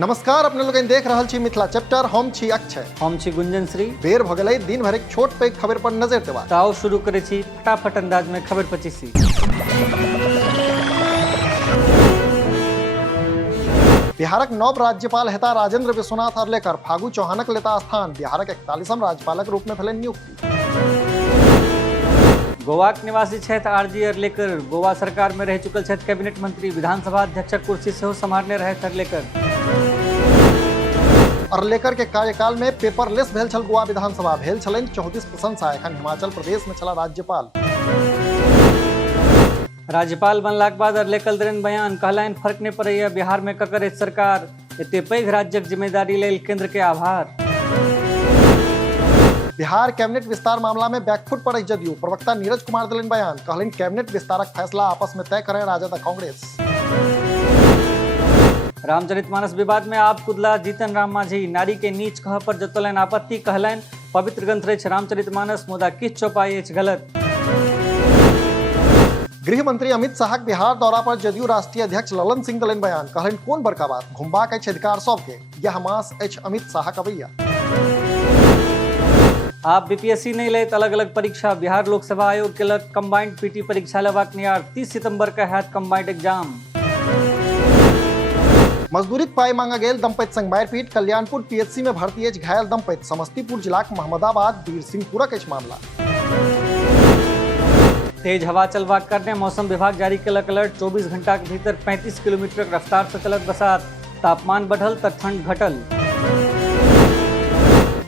नमस्कार, अपने लोग देख रहल छी मिथिला चैप्टर। हम छी अक्षय, हम छी गुंजन श्री। बेर भ गेलै दिन भर एक छोट पैघ खबर पर नजर देबा। ताओ शुरू करे छी फटाफट अंदाज में खबर 25। बिहारक नव राज्यपाल हेता राजेंद्र विश्वनाथ अरलेकर। फागू चौहानक लेता स्थान। बिहारक 41वां राज्यपालक रूप में भेलनि नियुक्ति। गोवाक निवासी छथि आरजी अरलेकर। गोवा सरकार में रह चुकल छथि कैबिनेट मंत्री। विधानसभा अध्यक्षक कुर्सी सेहो सम्हारने रहथि अरलेकर। अरलेकर के कार्यकाल में पेपरलेस भेल छल गोवा विधानसभा। भेल छलनि 34 प्रशंसा। एखन हिमाचल प्रदेश में छला राज्यपाल। राज्यपाल बनलाक बाद अरलेकर देलनि बयान। कहलनि फर्क नहीं पड़ैया बिहार में ककर अछि सरकार। एते पैघ राज्यक जिम्मेदारी लेल केंद्र के आभार। बिहार कैबिनेट विस्तार मामला में बैकफुट पर जदयू। प्रवक्ता नीरज कुमार देलनि बयान। कहलनि कैबिनेट विस्तारक फैसला आपस में तय करें राजद आ कांग्रेस। रामचरितमानस विवाद में आप कुदला जीतन राम मांझी। नारी के नीच कह पर जतौलनि आपत्ति। कहलनि पवित्र ग्रंथ अछि रामचरितमानस, मुदा किछु चौपाई अछि गलत। गृह मंत्री अमित शाहक बिहार दौरा पर जदयू राष्ट्रीय अध्यक्ष ललन सिंह देलनि बयान। कहलनि कोन बड़का बात, घुमबाक अछि अधिकार सबके। यह मास अछि अमित शाहक अबैया। आप बीपीएससी नहीं लैत अलग अलग परीक्षा। बिहार लोकसभा आयोग केलक कंबाइंड पीटी परीक्षा लेबाक नियार। 30 सितंबर के हैत कंबाइंड एग्जाम। मजदूरीक पाई मांगा गेल दंपति संग मारपीट। कल्याणपुर पीएचसी में भर्ती अछि घायल दंपति। समस्तीपुर जिलाक महमदाबाद बीरसिंहपुरक अछि मामला। तेज हवा चलबाक कारणे मौसम विभाग जारी केलक अलर्ट। 24 घंटा के भीतर 35 किलोमीटर रफ्तार से चलत बरसात। तापमान बढ़ल त ठंड घटल।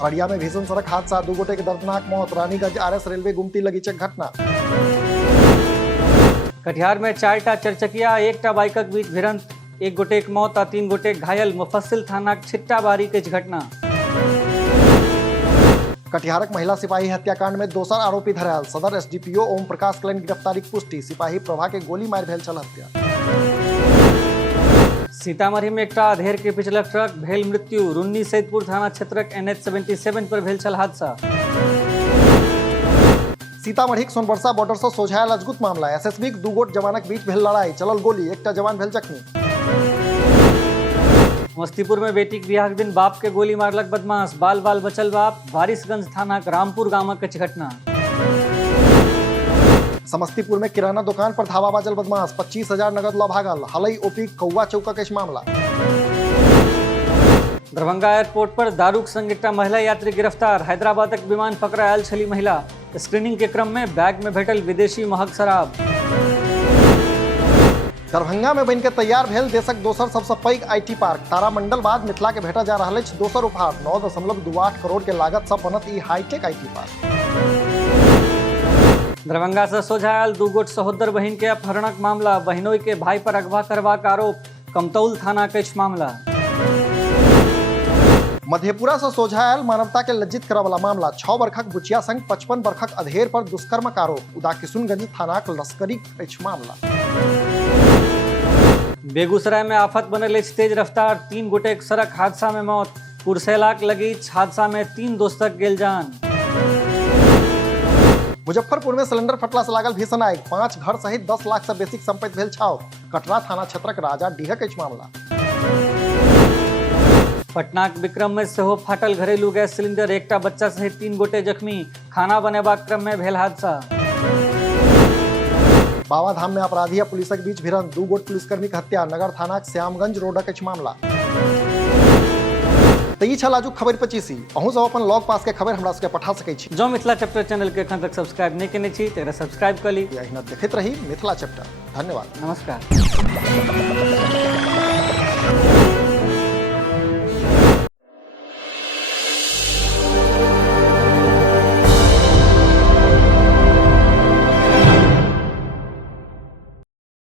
अररिया में भीषण सड़क हादसा। 2 गोटे के दर्दनाक मौत। रानीगंज आरएस रेलवे गुमती लगी घटना। कटिहार में 4टा चरचकिया 1टा बाइकक बीच भिड़ंत। 1 गोटेक मौत आ 3 गोटे घायल। मुफस्सिल थानाक छिट्टाबारी के घटना। कटिहारक महिला सिपाही हत्याकांड में दोसर आरोपी धरायल। सदर एसडीपीओ ओम प्रकाश कलनि गिरफ्तारीक पुष्टि। सिपाही प्रभा के गोली मारि भेल छल हत्या। सीतामढ़ी में एकटा अधेर के पिछलक ट्रक भेल मृत्यु। रुन्नी सैदपुर थाना क्षेत्रक NH-77 पर भेल छल हादसा। सीतामढ़ीक सोनबरसा बॉर्डर से सोझायल अजगुत मामला। एसएसबीक 2 गोट जवानक बीच भेल लड़ाई। चलल गोली, एकटा जवान भेल जख्मी। समस्तीपुर में बेटीक बियाह के दिन बाप के गोली मारलक बदमाश। बाल बाल बचल बाप। वारिसगंज थानाक रामपुर गामक घटना। समस्तीपुर में किराना दुकान पर धावा बाजल बदमाश। 25,000 नगद लऽ भागल। हलई ओपी कौआ चौकक अछि मामला। दरभंगा एयरपोर्ट पर दारूक संग एकटा महिला यात्री गिरफ्तार। हैदराबादक विमान पकड़ा आयल छली महिला। स्क्रीनिंग के क्रम में बैग में भेटल विदेशी महग शराब। दरभंगा में बनिके तैयार भेल देशक दोसर सबसे पैघ आईटी पार्क। तारामंडल बाद मिथिला के भेटा जा रहल अछि दोसर उपहार। 9.28 करोड़ के लागत से बनत ई हाईटेक आईटी पार्क। दरभंगा से सोझा आयल 2 गोट सहोदर बहिन के अपहरणक मामला। बहिनोई के भाई पर अगवा करबाक आरोप। कमतौल थाना के मामला। मधेपुरा से सोझा आयल मानवता के लज्जित करय वाला मामला। 6 वर्षक बुचिया संग 55 वर्षक अधेर पर दुष्कर्मक आरोप। उदा किशुनगंज थानाक लश्करीक अछि मामला। बेगूसराय में आफत बनल अछि तेज रफ्तार। 3 गोटेक सड़क हादसा में मौत। कुर्सेलाक लगीच हादसा में 3 दोस्तक गेल जान। मुजफ्फरपुर में सिलेंडर फटला से लागल भीषण आगि। 5 घर सहित 10 लाख से बेसी संपत्ति भेल छाव। कटरा थाना क्षेत्रक राजा डीहक अछि मामला। पटनाक विक्रम में सेहो फाटल घरेलू गैस सिलेंडर। एकटा बच्चा सहित 3 गोटे जख्मी। खाना बनेबाक क्रम में भेल हादसा। बाबाधाम में अपराधी आ पुलिसक बीच भिड़ंत। 2 गोट पुलिसकर्मी के हत्या। नगर थानाक श्यामगंज रोडक अछि मामला। तो ई छल आजुक खबर 25। अहूँ सब अपन लॉग पास के खबर हमरा सबके पठा सकै छी। जो मिथिला चैप्टर चैनल के एखन तक सब्सक्राइब नहीं केने छी तेरा सब्सक्राइब कर ली। एहिना देखैत रही मिथिला चैप्टर। धन्यवाद। नमस्कार।